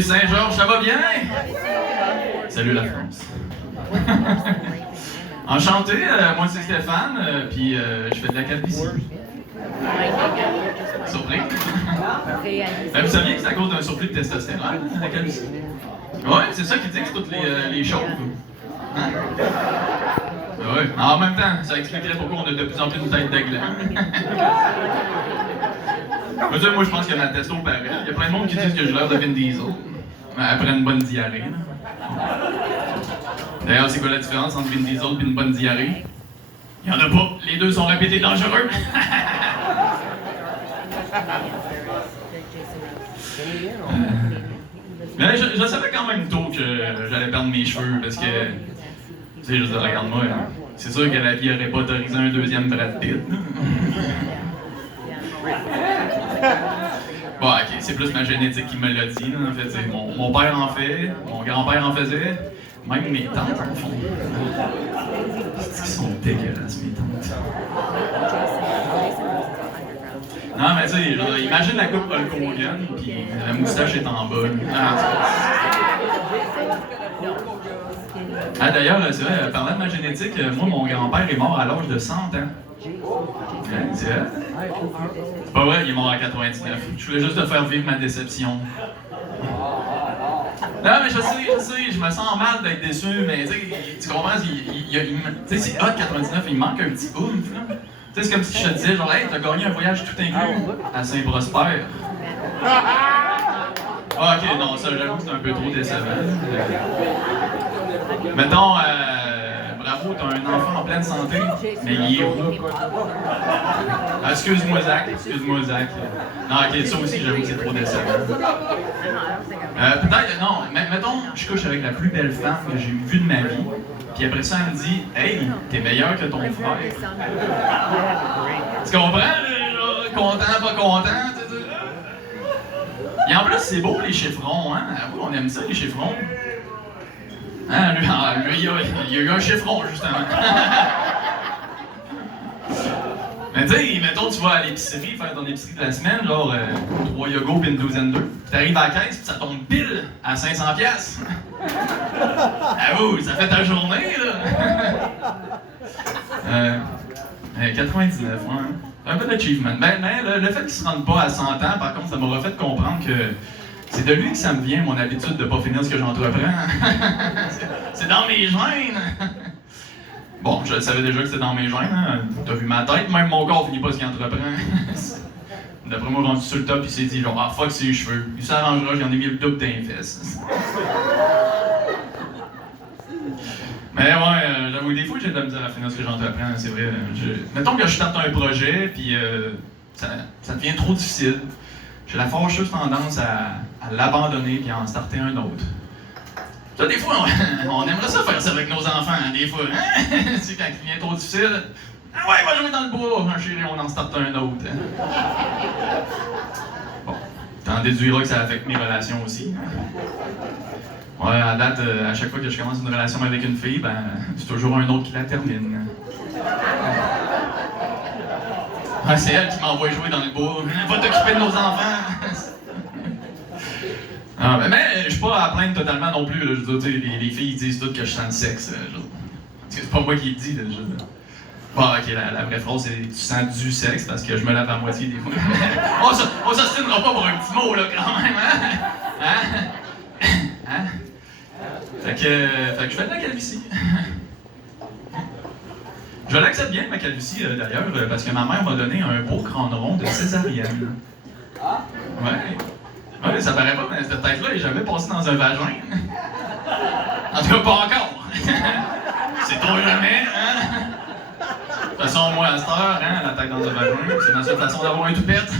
Salut Saint-Georges, ça va bien? Salut la France. Enchanté, moi c'est Stéphane, puis je fais de la calvitie. Surpris? Vous saviez que c'est à cause d'un surplus de testostérone, la calvitie? Oui, c'est ça qui dit toutes les chauves. Hein? Oui. En même temps, ça expliquerait pourquoi on a de plus en plus de tête de gland. Moi, je pense que ma testo pareil. Il y a plein de monde qui disent que j'ai l'air de Vin Diesel. Après une bonne diarrhée. D'ailleurs, c'est quoi la différence entre Vin Diesel et une bonne diarrhée? Il y en a pas. Les deux sont répétés dangereux. Mais je savais quand même tôt que j'allais perdre mes cheveux parce que, tu sais, je dis, regarde-moi, c'est sûr que la vie n'aurait pas autorisé un deuxième Brad Pitt. Bon, ok, c'est plus ma génétique qui me l'a dit. En fait, mon père en fait, mon grand-père en faisait, même mes tantes en font. C'est qu'ils sont dégueulasses, mes tantes. Non, mais tu sais, imagine la coupe Hulk Hogan, puis la moustache est en bas. Ah, d'ailleurs, c'est vrai, parlant de ma génétique, moi, mon grand-père est mort à l'âge de 100 ans. C'est vrai? C'est pas vrai, il est mort à 99. Je voulais juste te faire vivre ma déception. Non, mais je sais, je me sens mal d'être déçu, mais tu comprends, c'est hot 99, il manque un petit oomph, là. Tu sais, c'est comme si je te disais, genre, hey, t'as gagné un voyage tout inclus à Saint-Prosper. Ah, ok, non, ça, j'avoue que c'est un peu trop décevant. Mettons, bravo, t'as un enfant en pleine santé, mais il est roux. Ah, excuse-moi, Zach. Non, ok, ça aussi, j'avoue que c'est trop décevant. Peut-être, non, mais mettons, je couche avec la plus belle femme que j'ai vue de ma vie, puis après ça, elle me dit, hey, t'es meilleur que ton frère. Tu comprends, là, content, pas content, Et en plus, c'est beau les chiffrons, hein? Avoue, on aime ça, les chiffrons. Hein, lui, il y a eu un chiffron, justement. Mais tu sais, mettons, tu vas à l'épicerie, faire ton épicerie de la semaine, genre 3 yogos puis une douzaine d'œufs. Puis t'arrives à la caisse, puis ça tombe pile à 500$. Avoue, ça fait ta journée, là. 99, ouais. Un peu d'achievement. Mais le fait qu'il se rende pas à 100 ans, par contre, ça m'aura fait comprendre que c'est de lui que ça me vient, mon habitude de pas finir ce que j'entreprends. C'est dans mes gènes. Bon, je savais déjà que c'était dans mes gènes. Hein. T'as vu ma tête, même mon corps finit pas ce qu'il entreprend. D'après moi, rendu sur le top, il s'est dit genre, ah fuck ses cheveux. Il s'arrangera, j'en ai mis le double d'un fesses. Mais ouais, j'avoue, des fois j'ai de la misère à finir ce que j'entreprends, c'est vrai. Mettons que je tente un projet, puis ça devient trop difficile. J'ai la fâcheuse tendance à l'abandonner puis à en starter un autre. Ça, des fois, on aimerait ça faire ça avec nos enfants, hein, des fois. Hein? C'est quand il devient trop difficile. Ah ouais, va jouer dans le bois, chérie, on en starte un autre. Hein? Bon, t'en déduiras que ça affecte mes relations aussi. Ouais, à date, à chaque fois que je commence une relation avec une fille, ben, c'est toujours un autre qui la termine. Ouais, c'est elle qui m'envoie jouer dans le bois. Va t'occuper de nos enfants! Ah, mais je suis pas à plaindre totalement non plus. Là. Je veux dire, les filles disent toutes que je sens le sexe. C'est pas moi qui le dis. Là, bon, ok, la vraie phrase, c'est tu sens du sexe parce que je me lave à moitié des fois. on s'ostinera pas pour un petit mot, là, quand même, hein? Hein? Fait que je fais de la calvitie. Je l'accepte bien, ma calvitie, d'ailleurs, parce que ma mère m'a donné un beau crâne rond de césarienne. Ouais, ça paraît pas, mais cette tête-là est jamais passée dans un vagin. En tout cas, pas encore. C'est trop jamais, hein? De toute façon, moi, à cette heure, hein, la tête dans un vagin, c'est ma seule façon d'avoir un toupette.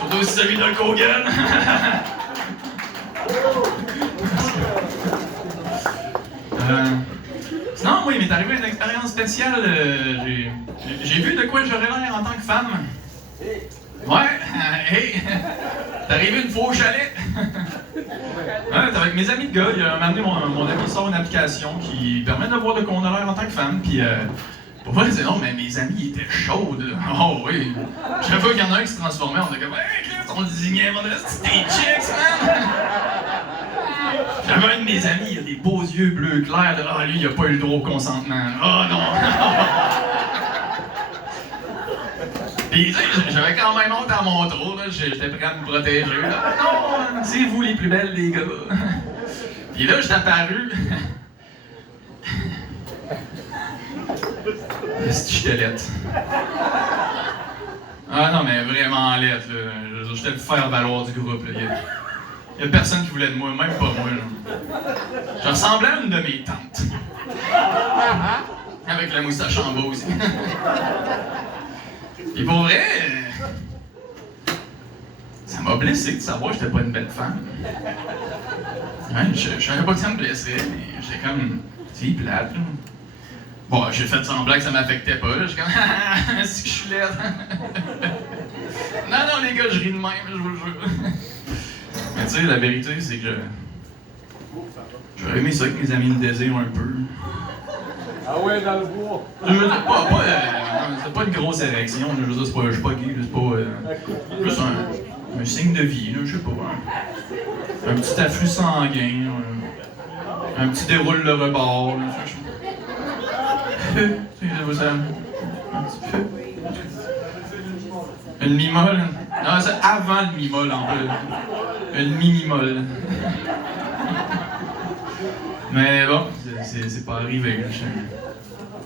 Surtout si celui de Hulk Hogan. Sinon, oui, il m'est arrivé une expérience spéciale. J'ai vu de quoi j'aurais l'air en tant que femme. Ouais, hey, t'es arrivé une fois au chalet. Ouais, t'es avec mes amis de gars, il m'a amené mon ami sort une application qui permet de voir de quoi on a l'air en tant que femme. Puis, pour moi, c'est non, mais mes amis étaient chauds. Oh oui. Chaque fois qu'il y en a un qui se transformait, on était comme, hey, On le désignait, mon reste, c'était des chicks, man! J'avais un de mes amis, il a des beaux yeux bleus clairs. Ah, lui, il a pas eu le droit au consentement. Oh non! Puis, tu sais, j'avais quand même honte à mon tour, là. J'étais prêt à me protéger, là. Non, c'est vous les plus belles, les gars. Puis là, j'étais apparu. Est-ce que j'étais laite? Ah non, mais vraiment laite, là. J'étais le faire-valoir du groupe, là. Il y a personne qui voulait de moi, même pas moi, là. Je ressemblais à une de mes tantes. Avec la moustache en bas aussi. Et pour vrai, ça m'a blessé de savoir que j'étais pas une belle femme. Ouais, je savais pas que ça me blesserait, mais j'étais comme... C'est plate, là. Bon, j'ai fait semblant que ça m'affectait pas, là. J'étais comme... est-ce que je suis laide? Non, les gars, je ris de même, je vous le jure. Mais tu sais, la vérité, c'est que j'aurais aimé ça que mes amis me désirent un peu. Ah ouais, dans le bois! Je veux dire, c'est pas une grosse érection, je veux dire, je suis pas gay, c'est pas... juste un signe de vie, là, je sais pas. Un petit afflux sanguin, un petit déroule le rebord, là, un petit peu. Une mimole? Non, c'est avant le mimole, en plus. Une mini-molle. Mais bon, c'est pas arrivé, là.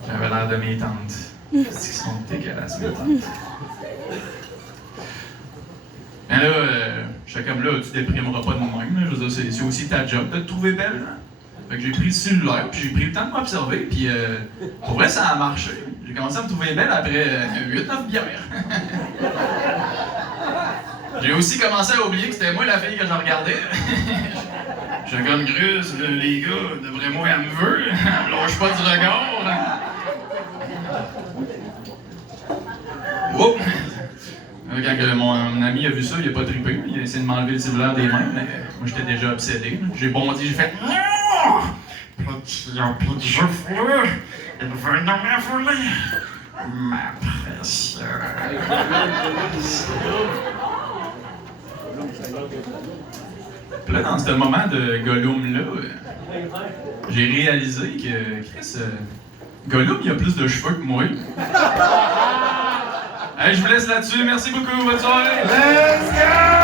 J'avais l'air de mes tantes. Ils sont dégueulasses, mes tantes. Mais là, j'étais comme là, tu déprimeras pas de moi-même. Je veux dire, c'est aussi ta job de te trouver belle. Hein? Fait que j'ai pris le cellulaire, puis j'ai pris le temps de m'observer, puis pour vrai, ça a marché. J'ai commencé à me trouver belle après 8-9 bières. J'ai aussi commencé à oublier que c'était moi la fille que je regardais. J'étais comme Grus, les gars, d'après moi, elle me veut. Elle me lâche pas du regard. Oh! Quand mon ami a vu ça, il a pas trippé. Il a essayé de m'enlever le cellulaire des mains, mais moi j'étais déjà obsédé. J'ai bondi, j'ai fait non! Petit joufflu, il veut non me voler. Ma précieuse. Puis là, dans ce moment de Gollum-là, j'ai réalisé que Chris, Gollum, il a plus de cheveux que moi. Hey, je vous laisse là-dessus. Merci beaucoup. Bonne soirée. Let's go!